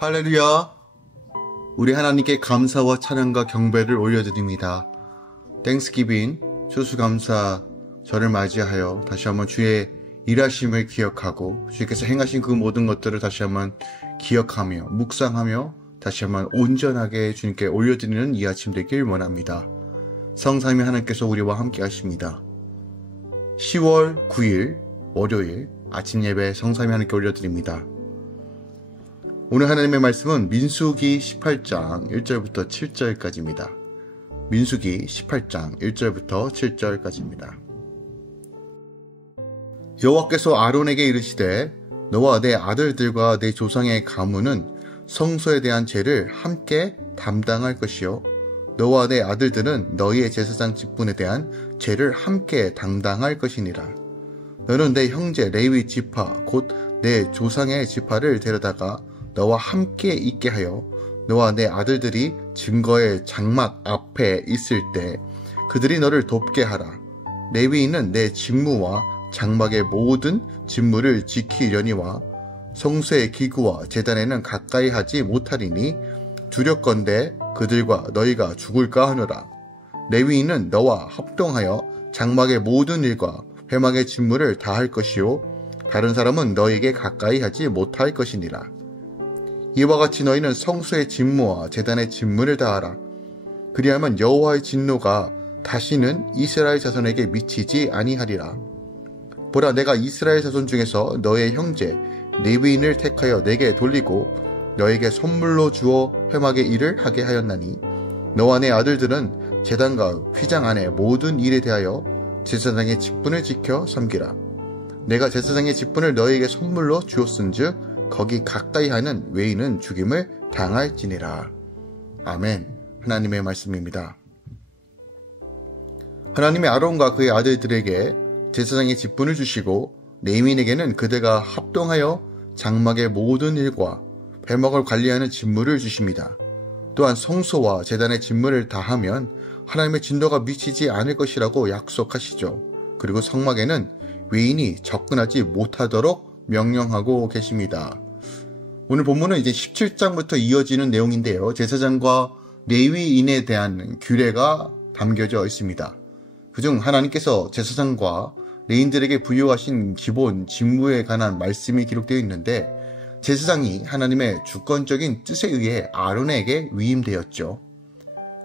할렐루야! 우리 하나님께 감사와 찬양과 경배를 올려드립니다. 땡스기빙 추수감사절을 맞이하여 다시 한번 주의 일하심을 기억하고 주께서 행하신 그 모든 것들을 다시 한번 기억하며 묵상하며 다시 한번 온전하게 주님께 올려드리는 이 아침 되길 원합니다. 성삼위 하나님께서 우리와 함께 하십니다. 10월 9일 월요일 아침 예배 성삼위 하나님께 올려드립니다. 오늘 하나님의 말씀은 민수기 18장 1절부터 7절까지입니다. 민수기 18장 1절부터 7절까지입니다. 여호와께서 아론에게 이르시되 너와 내 아들들과 내 조상의 가문은 성소에 대한 죄를 함께 담당할 것이요 너와 내 아들들은 너희의 제사장 직분에 대한 죄를 함께 담당할 것이니라. 너는 내 형제 레위 지파 곧 내 조상의 지파를 데려다가 너와 함께 있게 하여 너와 내 아들들이 증거의 장막 앞에 있을 때 그들이 너를 돕게 하라. 레위인은 내 직무와 장막의 모든 직무를 지키려니와 성소의 기구와 제단에는 가까이 하지 못하리니 두렵건대 그들과 너희가 죽을까 하노라. 레위인은 너와 합동하여 장막의 모든 일과 회막의 직무를 다할 것이요 다른 사람은 너에게 가까이 하지 못할 것이니라. 이와 같이 너희는 성소의 직무와 제단의 직무를 다하라. 그리하면 여호와의 진노가 다시는 이스라엘 자손에게 미치지 아니하리라. 보라, 내가 이스라엘 자손 중에서 너의 형제 레위인을 택하여 내게 돌리고 너에게 선물로 주어 회막의 일을 하게 하였나니 너와 내 아들들은 제단과 휘장 안의 모든 일에 대하여 제사장의 직분을 지켜 섬기라. 내가 제사장의 직분을 너에게 선물로 주었은즉 거기 가까이 하는 외인은 죽임을 당할지니라. 아멘. 하나님의 말씀입니다. 하나님의 아론과 그의 아들들에게 제사장의 직분을 주시고 레위인에게는 그대가 합동하여 장막의 모든 일과 회막을 관리하는 직무를 주십니다. 또한 성소와 제단의 직무를 다하면 하나님의 진노가 미치지 않을 것이라고 약속하시죠. 그리고 성막에는 외인이 접근하지 못하도록 명령하고 계십니다. 오늘 본문은 이제 17장부터 이어지는 내용인데요. 제사장과 레위인에 대한 규례가 담겨져 있습니다. 그중 하나님께서 제사장과 레위인들에게 부여하신 기본 직무에 관한 말씀이 기록되어 있는데 제사장이 하나님의 주권적인 뜻에 의해 아론에게 위임되었죠.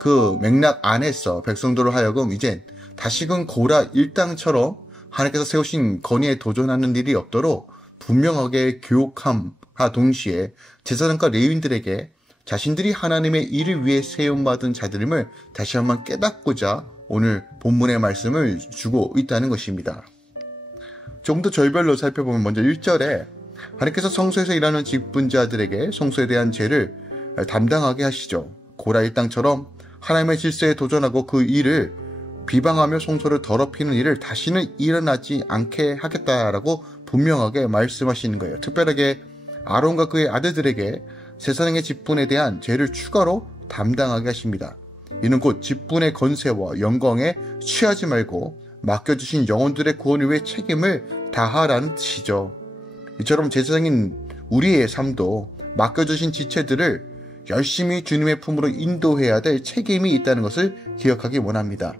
그 맥락 안에서 백성들로 하여금 이젠 다시금 고라 일당처럼 하나님께서 세우신 건의에 도전하는 일이 없도록 분명하게 교육함과 동시에 제사장과 레위인들에게 자신들이 하나님의 일을 위해 세움받은 자들임을 다시 한번 깨닫고자 오늘 본문의 말씀을 주고 있다는 것입니다. 조금 더 절별로 살펴보면 먼저 1절에 하나님께서 성소에서 일하는 직분자들에게 성소에 대한 죄를 담당하게 하시죠. 고라 일당처럼 하나님의 질서에 도전하고 그 일을 비방하며 성소를 더럽히는 일을 다시는 일어나지 않게 하겠다라고 분명하게 말씀하시는 거예요. 특별하게 아론과 그의 아들들에게 제사장의 직분에 대한 죄를 추가로 담당하게 하십니다. 이는 곧 직분의 건세와 영광에 취하지 말고 맡겨주신 영혼들의 구원을 위해 책임을 다하라는 뜻이죠. 이처럼 제사장인 우리의 삶도 맡겨주신 지체들을 열심히 주님의 품으로 인도해야 될 책임이 있다는 것을 기억하기 원합니다.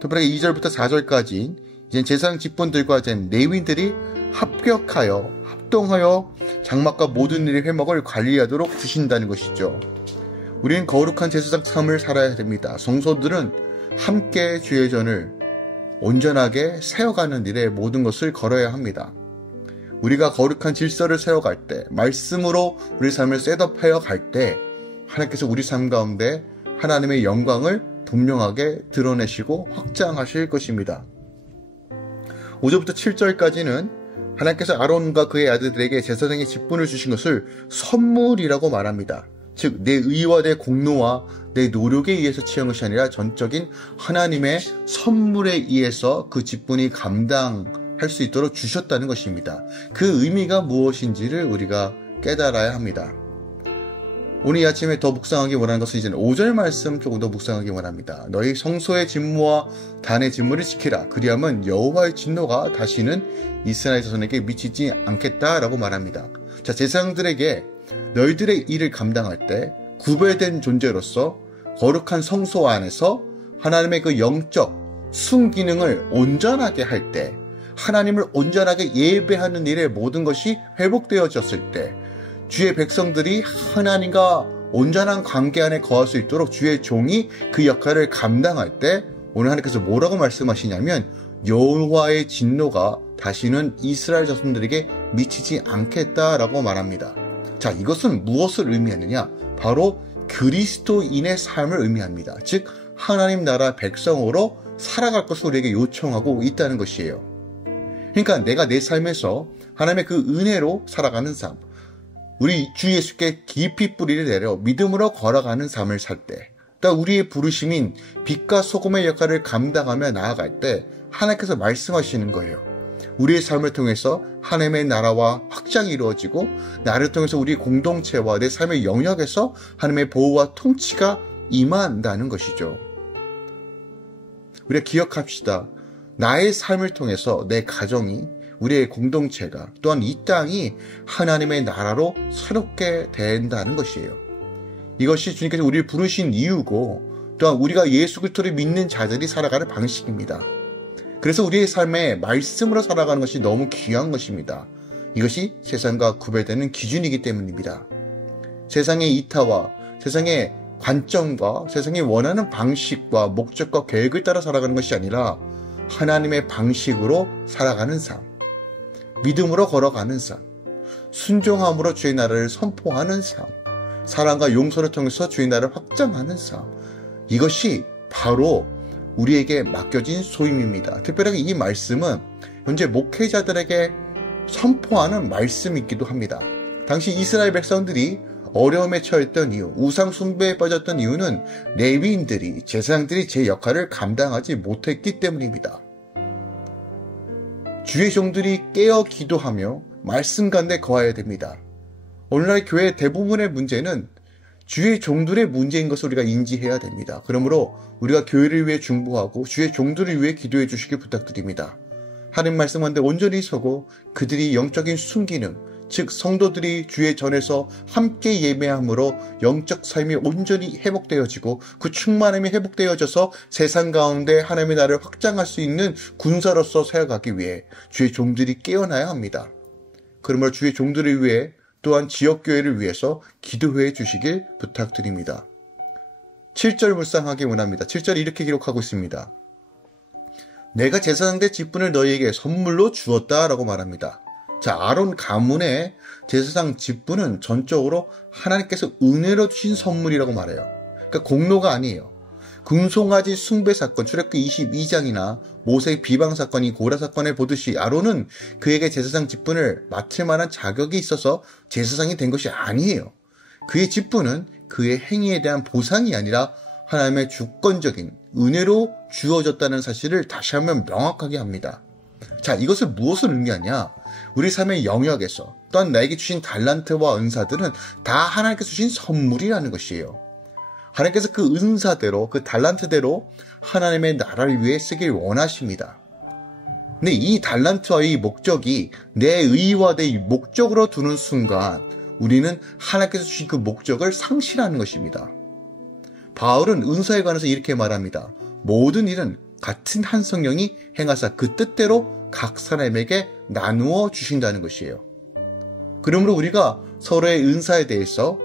특별하게 2절부터 4절까지 이제 제사장 직분들과 이제 레위인들이 합동하여 장막과 모든 일의 회막을 관리하도록 주신다는 것이죠. 우리는 거룩한 제사장 삶을 살아야 됩니다. 성소들은 함께 주의 전을 온전하게 세워가는 일에 모든 것을 걸어야 합니다. 우리가 거룩한 질서를 세워갈 때, 말씀으로 우리 삶을 셋업하여 갈 때 하나님께서 우리 삶 가운데 하나님의 영광을 분명하게 드러내시고 확장하실 것입니다. 5절부터 7절까지는 하나님께서 아론과 그의 아들들에게 제사장의 직분을 주신 것을 선물이라고 말합니다. 즉 내 의와 내 공로와 내 노력에 의해서 취한 것이 아니라 전적인 하나님의 선물에 의해서 그 직분이 감당할 수 있도록 주셨다는 것입니다. 그 의미가 무엇인지를 우리가 깨달아야 합니다. 오늘 이 아침에 더 묵상하기 원하는 것은 이제 5절 말씀 조금 더 묵상하기 원합니다. 너희 성소의 직무와 단의 직무를 지키라. 그리하면 여호와의 진노가 다시는 이스라엘 자손에게 미치지 않겠다라고 말합니다. 자, 제사장들에게 너희들의 일을 감당할 때 구별된 존재로서 거룩한 성소 안에서 하나님의 그 영적 순기능을 온전하게 할 때, 하나님을 온전하게 예배하는 일에 모든 것이 회복되어졌을 때, 주의 백성들이 하나님과 온전한 관계 안에 거할 수 있도록 주의 종이 그 역할을 감당할 때, 오늘 하나님께서 뭐라고 말씀하시냐면 여호와의 진노가 다시는 이스라엘 자손들에게 미치지 않겠다라고 말합니다. 자, 이것은 무엇을 의미하느냐? 바로 그리스도인의 삶을 의미합니다. 즉 하나님 나라 백성으로 살아갈 것을 우리에게 요청하고 있다는 것이에요. 그러니까 내가 내 삶에서 하나님의 그 은혜로 살아가는 삶, 우리 주 예수께 깊이 뿌리를 내려 믿음으로 걸어가는 삶을 살 때, 또 우리의 부르심인 빛과 소금의 역할을 감당하며 나아갈 때 하나님께서 말씀하시는 거예요. 우리의 삶을 통해서 하나님의 나라와 확장이 이루어지고, 나를 통해서 우리 공동체와 내 삶의 영역에서 하나님의 보호와 통치가 임한다는 것이죠. 우리가 기억합시다. 나의 삶을 통해서 내 가정이, 우리의 공동체가, 또한 이 땅이 하나님의 나라로 새롭게 된다는 것이에요. 이것이 주님께서 우리를 부르신 이유고, 또한 우리가 예수 그리스도를 믿는 자들이 살아가는 방식입니다. 그래서 우리의 삶에 말씀으로 살아가는 것이 너무 귀한 것입니다. 이것이 세상과 구별되는 기준이기 때문입니다. 세상의 이타와 세상의 관점과 세상이 원하는 방식과 목적과 계획을 따라 살아가는 것이 아니라 하나님의 방식으로 살아가는 삶, 믿음으로 걸어가는 삶, 순종함으로 주의 나라를 선포하는 삶, 사랑과 용서를 통해서 주의 나라를 확장하는 삶, 이것이 바로 우리에게 맡겨진 소임입니다. 특별하게 이 말씀은 현재 목회자들에게 선포하는 말씀이기도 합니다. 당시 이스라엘 백성들이 어려움에 처했던 이유, 우상 숭배에 빠졌던 이유는 레위인들이, 제사장들이 제 역할을 감당하지 못했기 때문입니다. 주의 종들이 깨어 기도하며 말씀 가운데 거해야 됩니다. 오늘날 교회 대부분의 문제는 주의 종들의 문제인 것을 우리가 인지해야 됩니다. 그러므로 우리가 교회를 위해 중보하고 주의 종들을 위해 기도해 주시길 부탁드립니다. 하나님 말씀 가운데 온전히 서고 그들이 영적인 순기능, 즉 성도들이 주의 전에서 함께 예배함으로 영적 삶이 온전히 회복되어지고 그 충만함이 회복되어져서 세상 가운데 하나님의 나라를 확장할 수 있는 군사로서 세워가기 위해 주의 종들이 깨어나야 합니다. 그러므로 주의 종들을 위해, 또한 지역교회를 위해서 기도해 주시길 부탁드립니다. 7절 묵상하기 원합니다. 7절이 이렇게 기록하고 있습니다. 내가 제사장대 직분을 너희에게 선물로 주었다라고 말합니다. 자, 아론 가문의 제사장 직분은 전적으로 하나님께서 은혜로 주신 선물이라고 말해요. 그러니까 공로가 아니에요. 금송아지 숭배 사건, 출애굽기 22장이나 모세의 비방 사건이 고라 사건에 보듯이 아론은 그에게 제사장 직분을 맡을 만한 자격이 있어서 제사장이 된 것이 아니에요. 그의 직분은 그의 행위에 대한 보상이 아니라 하나님의 주권적인 은혜로 주어졌다는 사실을 다시 한번 명확하게 합니다. 자, 이것을 무엇을 의미하냐? 우리 삶의 영역에서, 또한 나에게 주신 달란트와 은사들은 다 하나님께서 주신 선물이라는 것이에요. 하나님께서 그 은사대로, 그 달란트대로 하나님의 나라를 위해 쓰길 원하십니다. 근데 이 달란트와 이 목적이 내 의와 내 목적으로 두는 순간 우리는 하나님께서 주신 그 목적을 상실하는 것입니다. 바울은 은사에 관해서 이렇게 말합니다. 모든 일은 같은 한 성령이 행하사 그 뜻대로 각 사람에게 나누어 주신다는 것이에요. 그러므로 우리가 서로의 은사에 대해서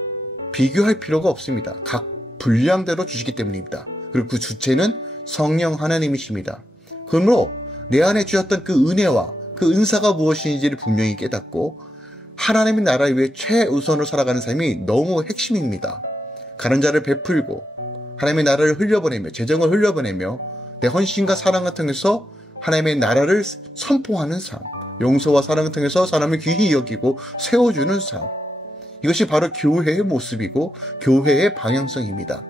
비교할 필요가 없습니다. 각 분량대로 주시기 때문입니다. 그리고 그 주체는 성령 하나님이십니다. 그러므로 내 안에 주셨던 그 은혜와 그 은사가 무엇인지를 분명히 깨닫고 하나님의 나라를 위해 최우선으로 살아가는 삶이 너무 핵심입니다. 가는 자를 베풀고 하나님의 나라를 흘려보내며 재정을 흘려보내며 내 헌신과 사랑을 통해서 하나님의 나라를 선포하는 삶, 용서와 사랑을 통해서 사람을 귀히 여기고 세워주는 삶, 이것이 바로 교회의 모습이고 교회의 방향성입니다.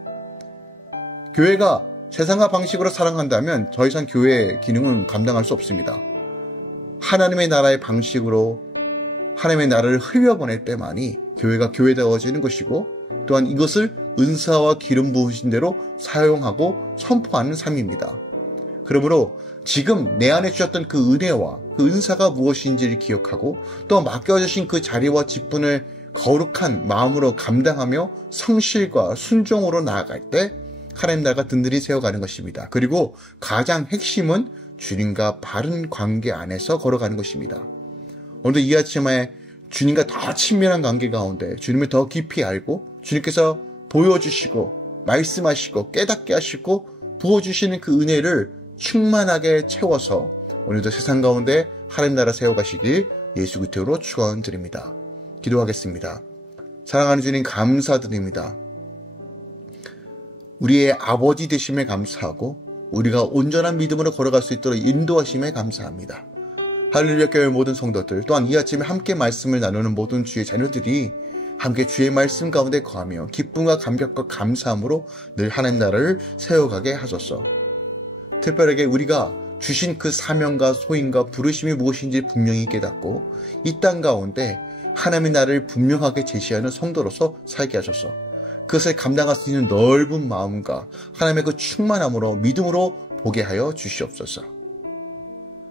교회가 세상과 방식으로 살아간다면 더 이상 교회의 기능은 감당할 수 없습니다. 하나님의 나라의 방식으로 하나님의 나라를 흘려보낼 때만이 교회가 교회다워지는 것이고, 또한 이것을 은사와 기름 부으신 대로 사용하고 선포하는 삶입니다. 그러므로 지금 내 안에 주셨던 그 은혜와 그 은사가 무엇인지를 기억하고 또 맡겨주신 그 자리와 직분을 거룩한 마음으로 감당하며 성실과 순종으로 나아갈 때 하나님 나라가 든든히 세워가는 것입니다. 그리고 가장 핵심은 주님과 바른 관계 안에서 걸어가는 것입니다. 오늘도 이 아침에 주님과 더 친밀한 관계 가운데 주님을 더 깊이 알고 주님께서 보여주시고 말씀하시고 깨닫게 하시고 부어주시는 그 은혜를 충만하게 채워서 오늘도 세상 가운데 하나님 나라 세워가시길 예수 그리스도로 축원드립니다. 기도하겠습니다. 사랑하는 주님 감사드립니다. 우리의 아버지 되심에 감사하고 우리가 온전한 믿음으로 걸어갈 수 있도록 인도하심에 감사합니다. 할렐루야 교회 모든 성도들, 또한 이 아침에 함께 말씀을 나누는 모든 주의 자녀들이 함께 주의 말씀 가운데 거하며 기쁨과 감격과 감사함으로 늘 하나님 나라를 세워가게 하소서. 특별하게 우리가 주신 그 사명과 소임과 부르심이 무엇인지 분명히 깨닫고 이 땅 가운데 하나님의 나라를 분명하게 제시하는 성도로서 살게 하소서. 그것을 감당할 수 있는 넓은 마음과 하나님의 그 충만함으로 믿음으로 보게 하여 주시옵소서.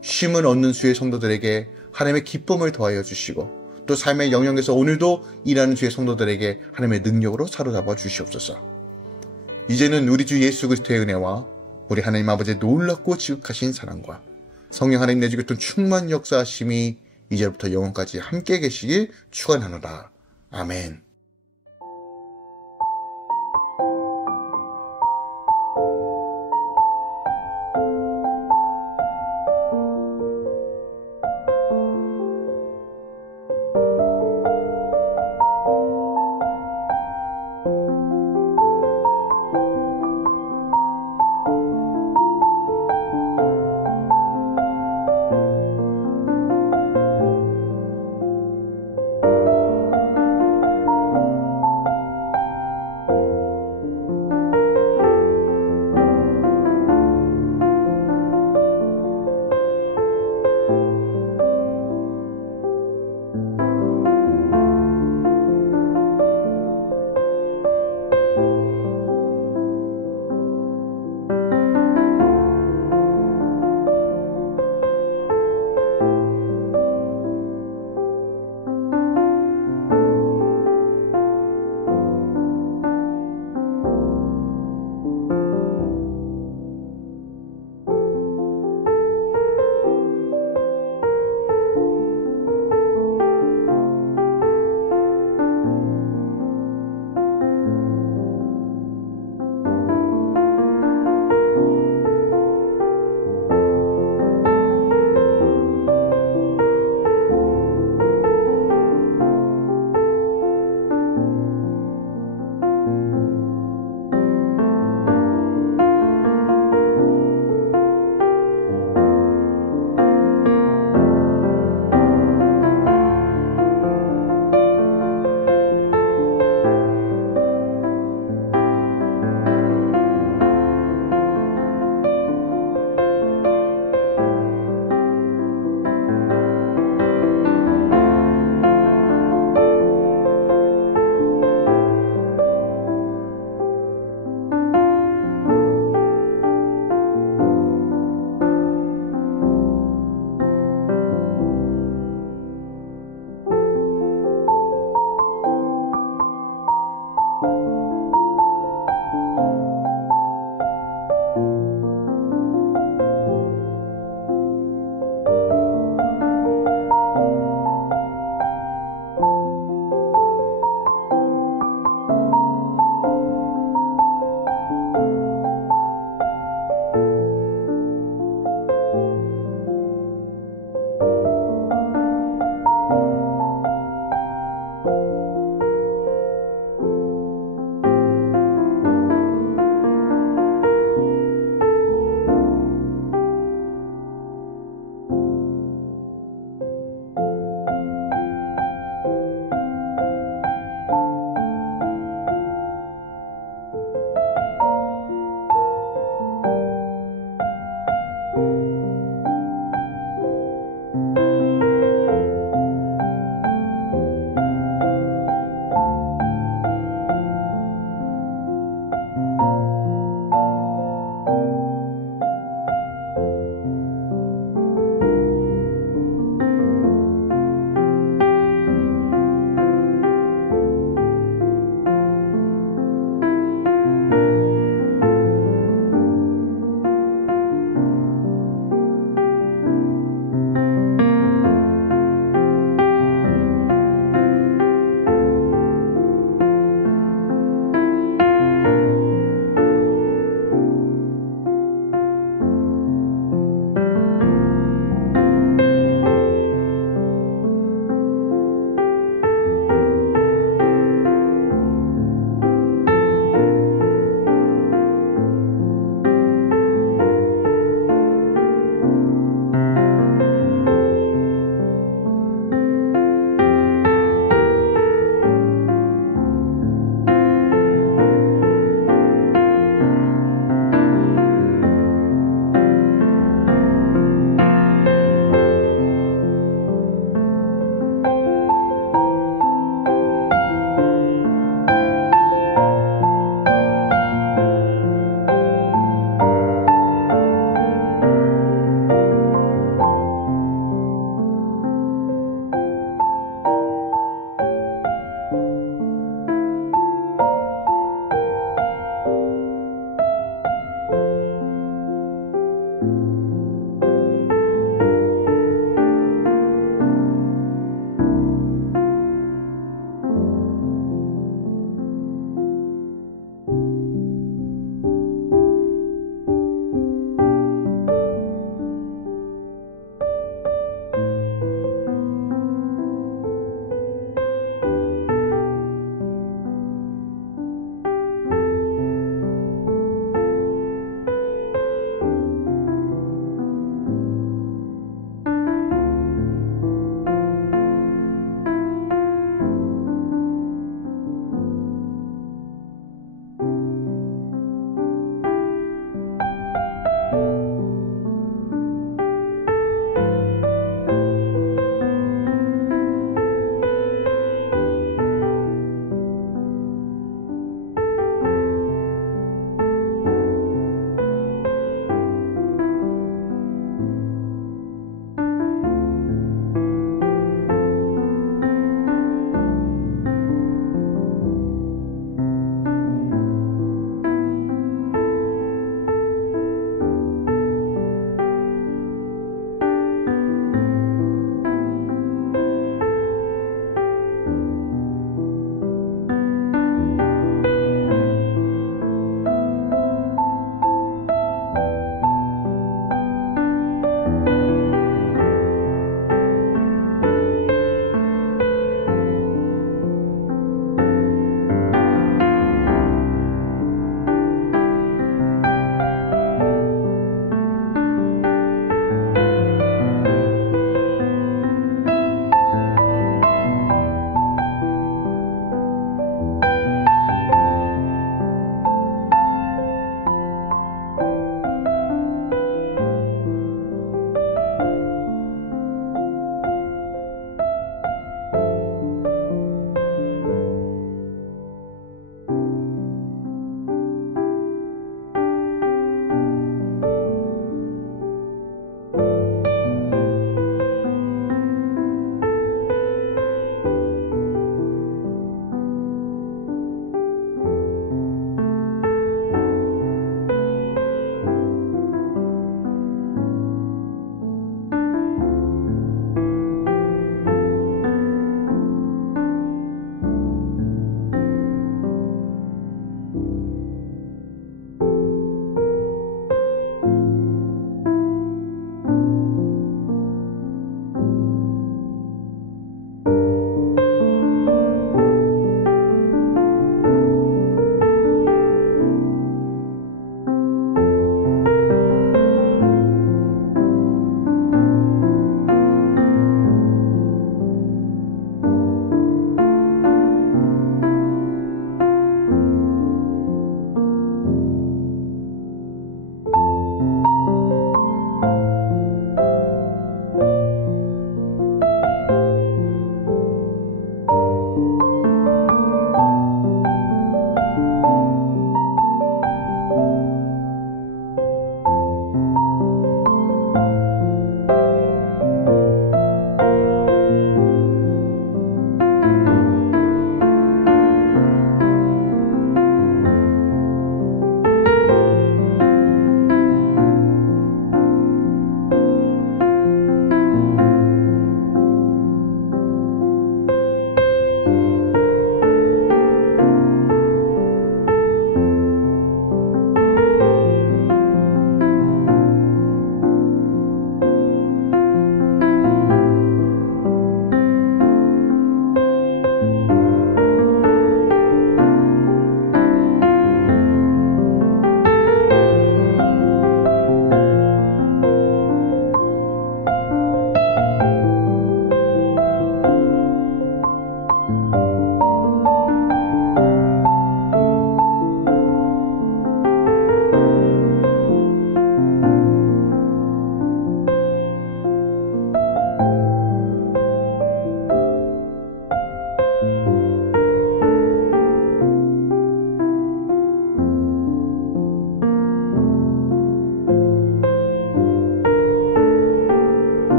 쉼을 얻는 주의 성도들에게 하나님의 기쁨을 더하여 주시고 또 삶의 영역에서 오늘도 일하는 주의 성도들에게 하나님의 능력으로 사로잡아 주시옵소서. 이제는 우리 주 예수 그리스도의 은혜와 우리 하나님 아버지의 놀랍고 지극하신 사랑과 성령 하나님 내주겠던 충만 역사하심이 이제부터 영원까지 함께 계시길 축원하노라. 아멘.